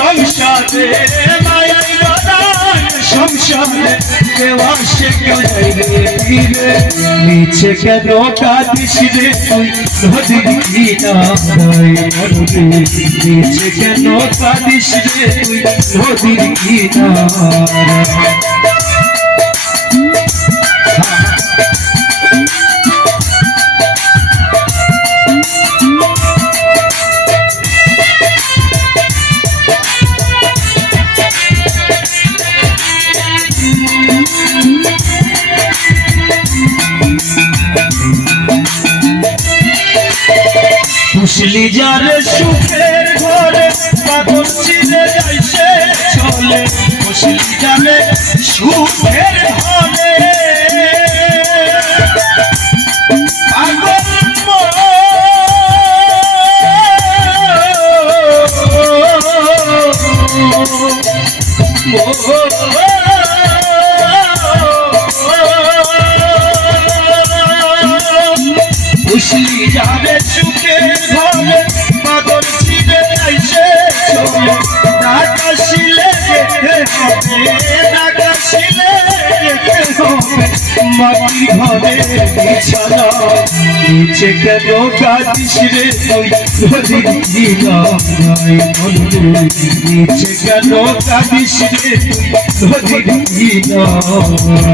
সংসারে মায়াই গড়ায় সংসারে দেওয়া সে কেউ যাইবে ফিরে নিচে কেন কাঁদিস রে তুই নদীর কিনারায় মরুরে নিচে কেন কাঁদিস রে তুই নদীর কিনারায় পুষলি যারে সুখের ঘরে পাগল চিরে যাইছে চলে পুষলি যারে সুখের ঘরে পাগল পুষলি যারে সুখের ঘরে পাগল ছিঁড়ে যাইছে চলে ডাকাশিলে যেতে হবে ডাকাশিলে যেতে হবে মাটির ঘরে বিছানা নিচে কেন কাঁদিস রে তুই নদীর কিনারায় মরুরে নিচে কেন কাঁদিস রে তুই নদীর কিনারায়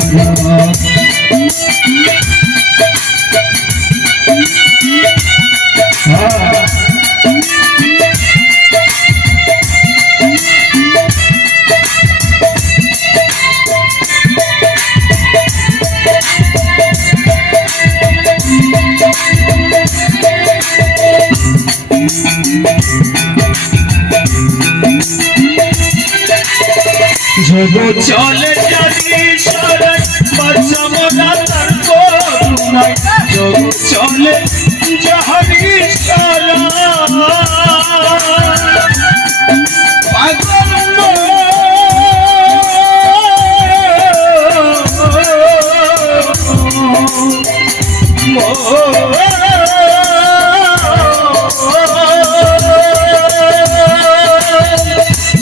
জগৎ চলে যাবি সরাই বাচ্চা মোরা তার করুণায় জগৎ চলে যাবি পাগল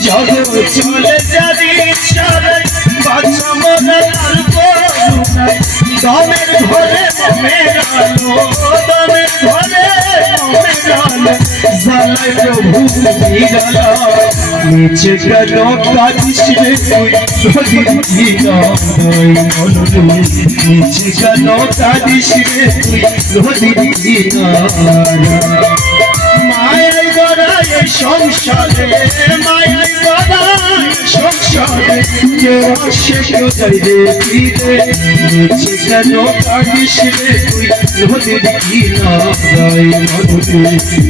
জগৎ চলে যাবি সরাই বাচ্চা মোরা তার করুণায় দমের ঘরে মমের আলো দমের ঘরে মমের আলো জ্বালায় প্রভু নিরালা নিচে কেন কাঁদিস রে তুই নদীর কিনারায় মরুরে নিচে কেন কাঁদিস রে তুই নদীর কিনারায় মায়াই গড়ায় সংসারে মায়াই গড়ায় সংসারে কেউ আসে কেউ যাইবে ফিরে নিচে কেন কাঁদিস রে তুই নদীর কিনারায় মরুরে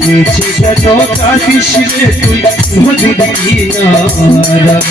নিচে কেন কাঁদিস রে তুই নদীর কিনারায়